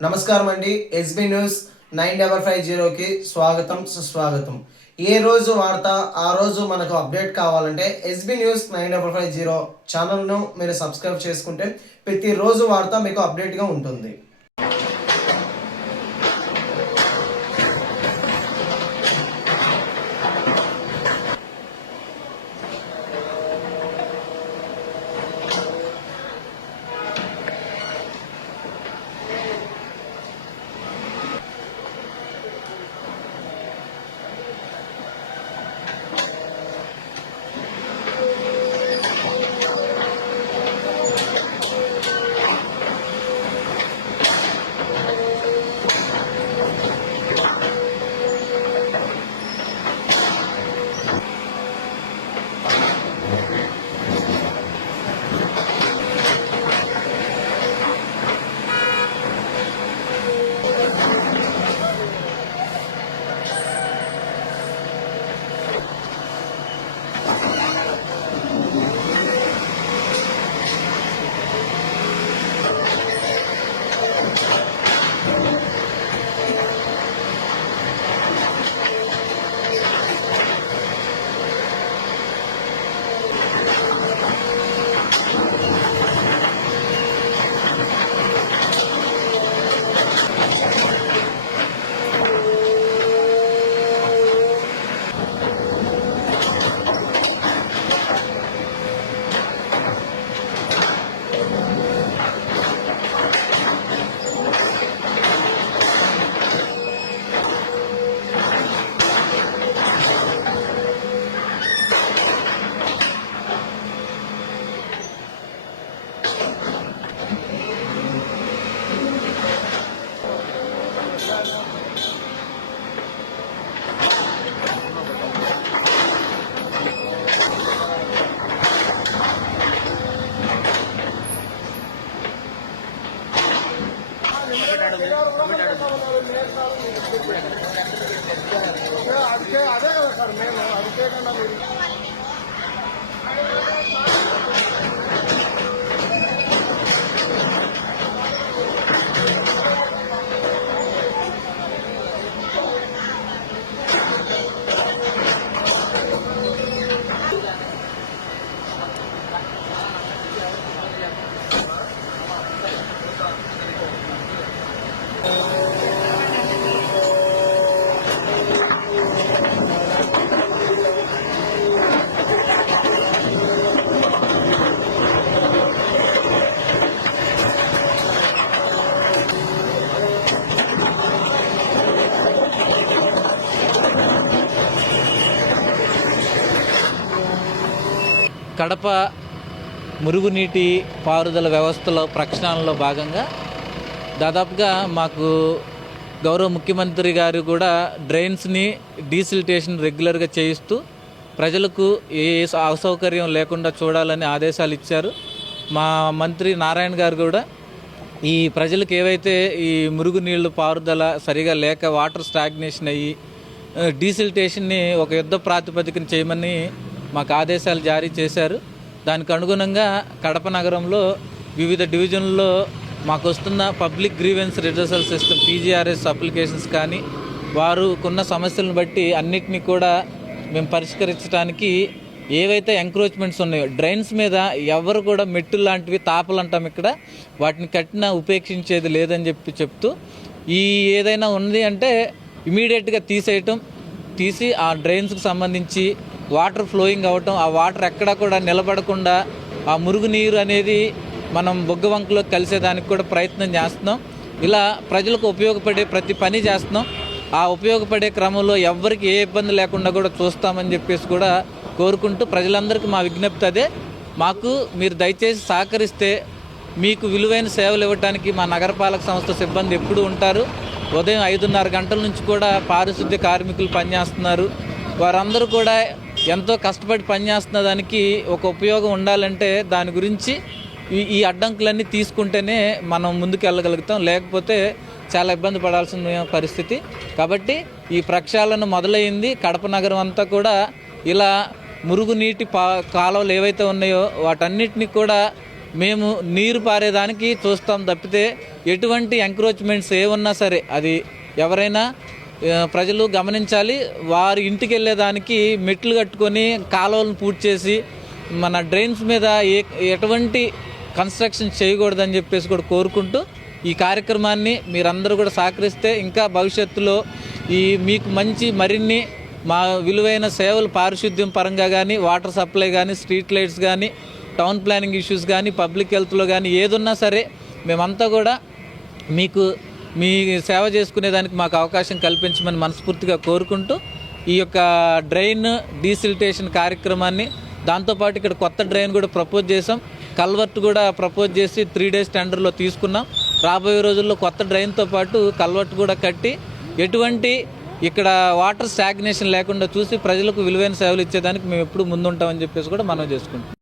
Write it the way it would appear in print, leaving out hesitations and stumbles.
నమస్కారం అండి. SB news 9550కి స్వాగతం సుస్వాగతం. ఏ రోజు వార్త ఆ రోజు మనకు అప్డేట్ కావాలంటే ఎస్బీ న్యూస్ 9550 ఛానల్ను మీరు సబ్స్క్రైబ్ చేసుకుంటే ప్రతిరోజు వార్త మీకు అప్డేట్గా ఉంటుంది. అదే కదా సార్ మేము అది చేయకుండా మీరు కడప మురుగునీటి పారుదల వ్యవస్థలో ప్రక్షాళనలో భాగంగా దాదాపుగా మాకు గౌరవ ముఖ్యమంత్రి గారు కూడా డ్రైన్స్ని డీసిల్టేషన్ రెగ్యులర్గా చేయిస్తూ ప్రజలకు ఏ అసౌకర్యం లేకుండా చూడాలని ఆదేశాలు ఇచ్చారు. మా మంత్రి నారాయణ గారు కూడా ఈ ప్రజలకు ఏవైతే ఈ మురుగునీళ్ళు పారుదల సరిగా లేక వాటర్ స్టాగ్నేషన్ అయ్యి డీసిల్టేషన్ని ఒక యుద్ధ ప్రాతిపదికన చేయమని మాకు ఆదేశాలు జారీ చేశారు. దానికి అనుగుణంగా కడప నగరంలో వివిధ డివిజన్లలో మాకు వస్తున్న public grievance redressal system PGRS applications కానీ వారు కొన్న సమస్యలను బట్టి అన్నిటినీ కూడా మేము పరిష్కరించడానికి ఏవైతే ఎంక్రోచ్మెంట్స్ ఉన్నాయో డ్రైన్స్ మీద ఎవరు కూడా మెట్టు లాంటివి తాపలు అంటాం ఇక్కడ వాటిని కట్టినా ఉపేక్షించేది లేదని చెప్తూ ఈ ఏదైనా ఉంది అంటే ఇమీడియట్గా తీసి ఆ డ్రైన్స్కి సంబంధించి వాటర్ ఫ్లోయింగ్ అవ్వటం, ఆ వాటర్ ఎక్కడా కూడా నిలబడకుండా ఆ మురుగునీరు అనేది మనం బొగ్గవంకలోకి కలిసేదానికి కూడా ప్రయత్నం చేస్తున్నాం. ఇలా ప్రజలకు ఉపయోగపడే ప్రతి పని చేస్తున్నాం. ఆ ఉపయోగపడే క్రమంలో ఎవ్వరికి ఏ ఇబ్బంది లేకుండా కూడా చూస్తామని చెప్పేసి కూడా కోరుకుంటూ ప్రజలందరికీ మా విజ్ఞప్తి అదే. మాకు మీరు దయచేసి సహకరిస్తే మీకు విలువైన సేవలు ఇవ్వడానికి మా నగరపాలక సంస్థ సిబ్బంది ఎప్పుడూ ఉంటారు. ఉదయం 5:30 గంటల నుంచి కూడా పారిశుద్ధ్య కార్మికులు పనిచేస్తున్నారు. వారందరూ కూడా ఎంతో కష్టపడి పనిచేస్తున్న దానికి ఒక ఉపయోగం ఉండాలంటే దాని గురించి ఈ అడ్డంకులన్నీ తీసుకుంటేనే మనం ముందుకు వెళ్ళగలుగుతాం, లేకపోతే చాలా ఇబ్బంది పడాల్సిన పరిస్థితి. కాబట్టి ఈ ప్రక్షాళన మొదలైంది. కడప నగరం అంతా కూడా ఇలా మురుగునీటి కాలువలు ఏవైతే ఉన్నాయో వాటన్నిటిని కూడా మేము నీరు పారేదానికి చూస్తాం తప్పితే ఎటువంటి ఎంక్రోచ్మెంట్స్ ఏమన్నా సరే అది ఎవరైనా ప్రజలు గమనించాలి. వారి ఇంటికి వెళ్ళేదానికి మెట్లు కట్టుకొని కాలువలను పూర్తి చేసి మన డ్రైన్స్ మీద ఎటువంటి కన్స్ట్రక్షన్ చేయకూడదని చెప్పేసి కూడా కోరుకుంటూ ఈ కార్యక్రమాన్ని మీరందరూ కూడా సహకరిస్తే ఇంకా భవిష్యత్తులో మీకు మంచి మరిన్ని మా విలువైన సేవలు పారిశుద్ధ్యం పరంగా కానీ, వాటర్ సప్లై కానీ, స్ట్రీట్ లైట్స్ కానీ, టౌన్ ప్లానింగ్ ఇష్యూస్ కానీ, పబ్లిక్ హెల్త్లో కానీ ఏదున్నా సరే మేమంతా కూడా మీకు మీ సేవ చేసుకునేదానికి మాకు అవకాశం కల్పించమని మనస్ఫూర్తిగా కోరుకుంటూ ఈ యొక్క డ్రైన్ డీసిల్టేషన్ కార్యక్రమాన్ని, దాంతోపాటు ఇక్కడ కొత్త డ్రైన్ కూడా ప్రపోజ్ చేసాం, కల్వర్ట్ కూడా ప్రపోజ్ చేసి 3 days టెండర్లో తీసుకున్నాం. రాబోయే రోజుల్లో కొత్త డ్రైన్తో పాటు కల్వర్ట్ కూడా కట్టి ఎటువంటి ఇక్కడ వాటర్ స్టాగ్నేషన్ లేకుండా చూసి ప్రజలకు విలువైన సేవలు ఇచ్చేదానికి మేము ఎప్పుడు ముందుంటామని చెప్పేసి కూడా మనం చేసుకుంటాం.